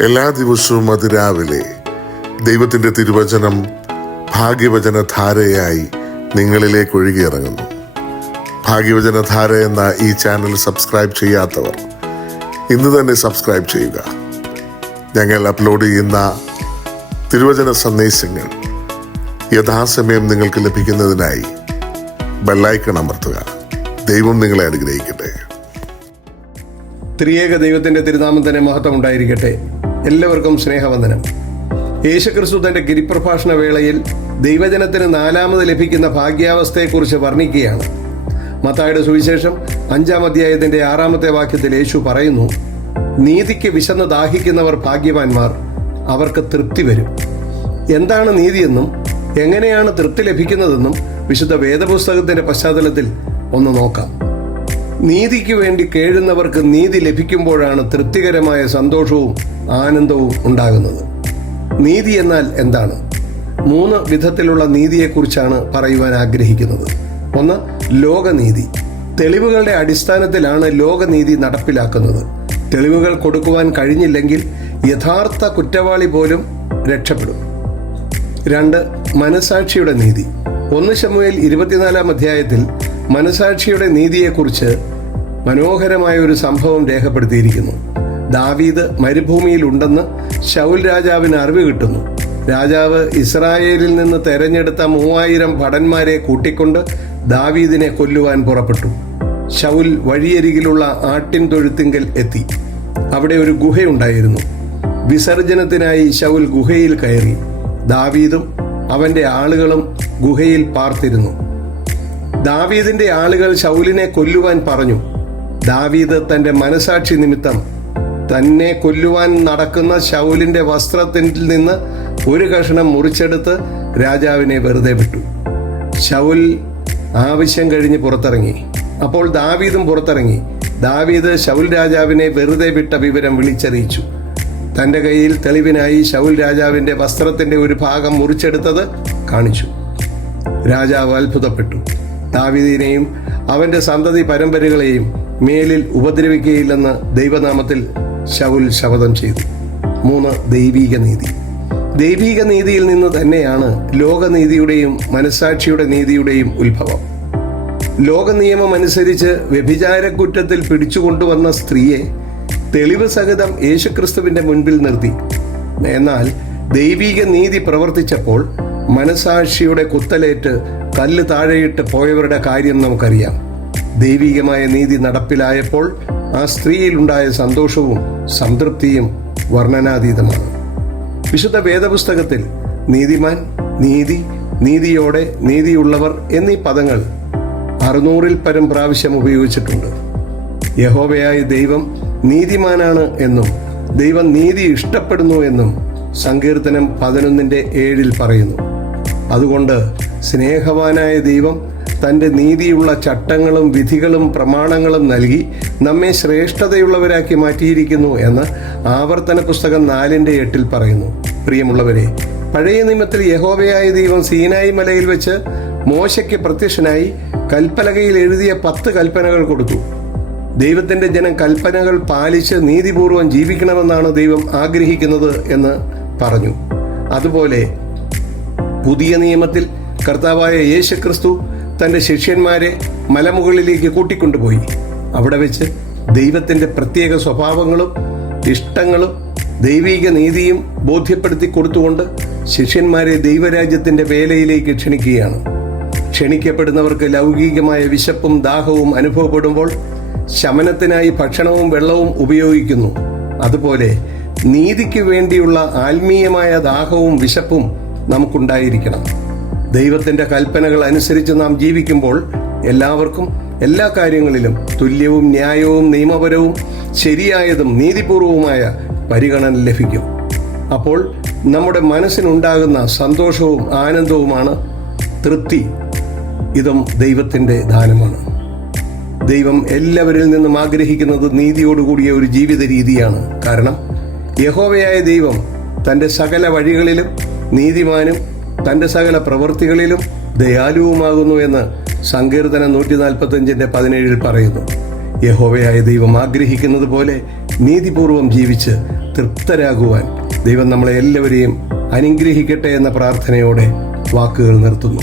എല്ലാ ദിവസവും അതിരാവിലെ ദൈവത്തിന്റെ തിരുവചനം ഭാഗ്യവചന ധാരയായി നിങ്ങളിലേക്ക് ഒഴുകിയിറങ്ങുന്നു. ഭാഗ്യവചന ധാര എന്ന ഈ ചാനൽ സബ്സ്ക്രൈബ് ചെയ്യാത്തവർ ഇന്ന് തന്നെ സബ്സ്ക്രൈബ് ചെയ്യുക. ഞങ്ങൾ അപ്ലോഡ് ചെയ്യുന്ന തിരുവചന സന്ദേശങ്ങൾ യഥാസമയം നിങ്ങൾക്ക് ലഭിക്കുന്നതിനായി ബെല്ലൈക്കൺ അമർത്തുക. ദൈവം നിങ്ങളെ അനുഗ്രഹിക്കട്ടെ. ത്രിയേക ദൈവത്തിന്റെ തിരുനാമം തന്നെ മഹത്വം ഉണ്ടായിരിക്കട്ടെ. എല്ലാവർക്കും സ്നേഹവന്ദനം. യേശുക്രിസ്തു തന്റെ ഗിരിപ്രഭാഷണ വേളയിൽ ദൈവജനത്തിന് നാലാമത് ലഭിക്കുന്ന ഭാഗ്യാവസ്ഥയെക്കുറിച്ച് വർണിക്കുകയാണ്. മത്തായുടെ സുവിശേഷം അഞ്ചാം അധ്യായത്തിന്റെ ആറാമത്തെ വാക്യത്തിൽ യേശു പറയുന്നു നീതിക്ക് വിശന്ന് ദാഹിക്കുന്നവർ ഭാഗ്യവാന്മാർ അവർക്ക് തൃപ്തി വരും. എന്താണ് നീതിയെന്നും എങ്ങനെയാണ് തൃപ്തി ലഭിക്കുന്നതെന്നും വിശുദ്ധ വേദപുസ്തകത്തിന്റെ പശ്ചാത്തലത്തിൽ ഒന്ന് നോക്കാം. നീതിക്ക് വേണ്ടി കേഴുന്നവർക്ക് നീതി ലഭിക്കുമ്പോഴാണ് തൃപ്തികരമായ സന്തോഷവും ആനന്ദവും ഉണ്ടാകുന്നത്. നീതി എന്നാൽ എന്താണ്? മൂന്ന് വിധത്തിലുള്ള നീതിയെക്കുറിച്ചാണ് പറയുവാൻ ആഗ്രഹിക്കുന്നത്. ഒന്ന് ലോകനീതി. തെളിവുകളുടെ അടിസ്ഥാനത്തിലാണ് ലോകനീതി നടപ്പിലാക്കുന്നത്. തെളിവുകൾ കൊടുക്കുവാൻ കഴിഞ്ഞില്ലെങ്കിൽ യഥാർത്ഥ കുറ്റവാളി പോലും രക്ഷപ്പെടും. രണ്ട് മനസാക്ഷിയുടെ നീതി. ഒന്ന് ശമുവേൽ ഇരുപത്തിനാലാം അധ്യായത്തിൽ മനസാക്ഷിയുടെ നീതിയെക്കുറിച്ച് മനോഹരമായ ഒരു സംഭവം രേഖപ്പെടുത്തിയിരിക്കുന്നു. ദാവീദ് മരുഭൂമിയിൽ ഉണ്ടെന്ന് ശൗൽ രാജാവിന് അറിവ് കിട്ടുന്നു. രാജാവ് ഇസ്രായേലിൽ നിന്ന് തെരഞ്ഞെടുത്ത മൂവായിരം ഭടന്മാരെ കൂട്ടിക്കൊണ്ട് ദാവീദിനെ കൊല്ലുവാൻ പുറപ്പെട്ടു. ശൗൽ വഴിയരികിലുള്ള ആട്ടിൻ തൊഴുത്തിങ്കൽ എത്തി. അവിടെ ഒരു ഗുഹയുണ്ടായിരുന്നു. വിസർജനത്തിനായി ശൗൽ ഗുഹയിൽ കയറി. ദാവീദും അവന്റെ ആളുകളും ഗുഹയിൽ പാർത്തിരുന്നു. ദാവീദിന്റെ ആളുകൾ ശൗലിനെ കൊല്ലുവാൻ പറഞ്ഞു. ദാവീദ് തന്റെ മനസാക്ഷി നിമിത്തം തന്നെ കൊല്ലുവാൻ നടക്കുന്ന ശൗലിന്റെ വസ്ത്രത്തിൽ നിന്ന് ഒരു കഷണം മുറിച്ചെടുത്ത് രാജാവിനെ വെറുതെ വിട്ടു. ശൗൽ ആവശ്യം കഴിഞ്ഞ് പുറത്തിറങ്ങി. അപ്പോൾ ദാവീദും പുറത്തിറങ്ങി. ദാവീദ് ശൗൽ രാജാവിനെ വെറുതെ വിട്ട വിവരം വിളിച്ചറിയിച്ചു. തന്റെ കയ്യിൽ തെളിവിനായി ശൗൽ രാജാവിന്റെ വസ്ത്രത്തിന്റെ ഒരു ഭാഗം മുറിച്ചെടുത്തത് കാണിച്ചു. രാജാവ് അത്ഭുതപ്പെട്ടു. ദാവീദിനെയും അവന്റെ സന്തതി പരമ്പരകളെയും മേലിൽ ഉപദ്രവിക്കുകയില്ലെന്ന് ദൈവനാമത്തിൽ ശൗൽ ശപഥം ചെയ്തു. മൂന്ന് ദൈവീക നീതി. ദൈവീക നീതിയിൽ നിന്ന് തന്നെയാണ് ലോകനീതിയുടെയും മനസാക്ഷിയുടെ നീതിയുടെയും ഉത്ഭവം. ലോക നിയമം അനുസരിച്ച് വ്യഭിചാരക്കുറ്റത്തിൽ പിടിച്ചുകൊണ്ടുവന്ന സ്ത്രീയെ തെളിവ് സഹിതം യേശുക്രിസ്തുവിന്റെ മുൻപിൽ നിർത്തി. എന്നാൽ ദൈവീക നീതി പ്രവർത്തിച്ചപ്പോൾ മനസാക്ഷിയുടെ കുത്തലേറ്റ് കല്ല് താഴെയിട്ട് പോയവരുടെ കാര്യം നമുക്കറിയാം. ദൈവികമായ നീതി നടപ്പിലായപ്പോൾ ആ സ്ത്രീയിലുണ്ടായ സന്തോഷവും സംതൃപ്തിയും വർണനാതീതമാണ്. വിശുദ്ധ വേദപുസ്തകത്തിൽ നീതിമാൻ നീതി നീതിയോടെ നീതിയുള്ളവർ എന്നീ പദങ്ങൾ അറുന്നൂറിൽ പരം പ്രാവശ്യം ഉപയോഗിച്ചിട്ടുണ്ട്. യഹോവയായ ദൈവം നീതിമാനാണ് എന്നും ദൈവം നീതി ഇഷ്ടപ്പെടുന്നു എന്നും സങ്കീർത്തനം പതിനൊന്നിന്റെ ഏഴിൽ പറയുന്നു. അതുകൊണ്ട് സ്നേഹവാനായ ദൈവം തന്റെ നീതിയുള്ള ചട്ടങ്ങളും വിധികളും പ്രമാണങ്ങളും നൽകി നമ്മെ ശ്രേഷ്ഠതയുള്ളവരാക്കി മാറ്റിയിരിക്കുന്നു എന്ന് ആവർത്തന പുസ്തകം നാലിന്റെ എട്ടിൽ പറയുന്നു. പ്രിയമുള്ളവരെ പഴയ നിയമത്തിൽ യഹോവയായ ദൈവം സീനായി മലയിൽ വെച്ച് മോശയ്ക്ക് പ്രത്യക്ഷനായി കൽപ്പലകയിൽ എഴുതിയ പത്ത് കൽപ്പനകൾ കൊടുത്തു. ദൈവത്തിന്റെ ജനം കൽപ്പനകൾ പാലിച്ച് നീതിപൂർവം ജീവിക്കണമെന്നാണ് ദൈവം ആഗ്രഹിക്കുന്നത് എന്ന് പറഞ്ഞു. അതുപോലെ പുതിയ നിയമത്തിൽ കർത്താവായ യേശുക്രിസ്തു തന്റെ ശിഷ്യന്മാരെ മലമുകളിലേക്ക് കൂട്ടിക്കൊണ്ടുപോയി. അവിടെ വെച്ച് ദൈവത്തിന്റെ പ്രത്യേക സ്വഭാവങ്ങളും ഇഷ്ടങ്ങളും ദൈവീക നീതിയും ബോധ്യപ്പെടുത്തി കൊടുത്തുകൊണ്ട് ശിഷ്യന്മാരെ ദൈവരാജ്യത്തിന്റെ വേലയിലേക്ക് ക്ഷണിക്കുകയാണ്. ക്ഷണിക്കപ്പെടുന്നവർക്ക് ലൗകികമായ വിശപ്പും ദാഹവും അനുഭവപ്പെടുമ്പോൾ ശമനത്തിനായി ഭക്ഷണവും വെള്ളവും ഉപയോഗിക്കുന്നു. അതുപോലെ നീതിക്ക് വേണ്ടിയുള്ള ആത്മീയമായ ദാഹവും വിശപ്പും നമുക്കുണ്ടായിരിക്കണം. ദൈവത്തിന്റെ കൽപ്പനകൾ അനുസരിച്ച് നാം ജീവിക്കുമ്പോൾ എല്ലാവർക്കും എല്ലാ കാര്യങ്ങളിലും തുല്യവും ന്യായവും നിയമപരവും ശരിയായതും നീതിപൂർവവുമായ പരിഗണന ലഭിക്കും. അപ്പോൾ നമ്മുടെ മനസ്സിനുണ്ടാകുന്ന സന്തോഷവും ആനന്ദവുമാണ് തൃപ്തി. ഇതും ദൈവത്തിന്റെ ദാനമാണ്. ദൈവം എല്ലാവരിൽ നിന്നും ആഗ്രഹിക്കുന്നത് നീതിയോടുകൂടിയ ഒരു ജീവിത രീതിയാണ്. കാരണം യഹോവയായ ദൈവം തന്റെ സകല വഴികളിലും നീതിമാനും തന്റെ സകല പ്രവൃത്തികളിലും ദയാലുവുമാകുന്നു എന്ന് സങ്കീർത്തനം നൂറ്റി നാൽപ്പത്തഞ്ചിന്റെ പതിനേഴിൽ പറയുന്നു. യഹോവയായ ദൈവം ആഗ്രഹിക്കുന്നത് പോലെ നീതിപൂർവം ജീവിച്ച് തൃപ്തരാകുവാൻ ദൈവം നമ്മളെ എല്ലാവരെയും അനുഗ്രഹിക്കട്ടെ എന്ന പ്രാർത്ഥനയോടെ വാക്കുകൾ നിർത്തുന്നു.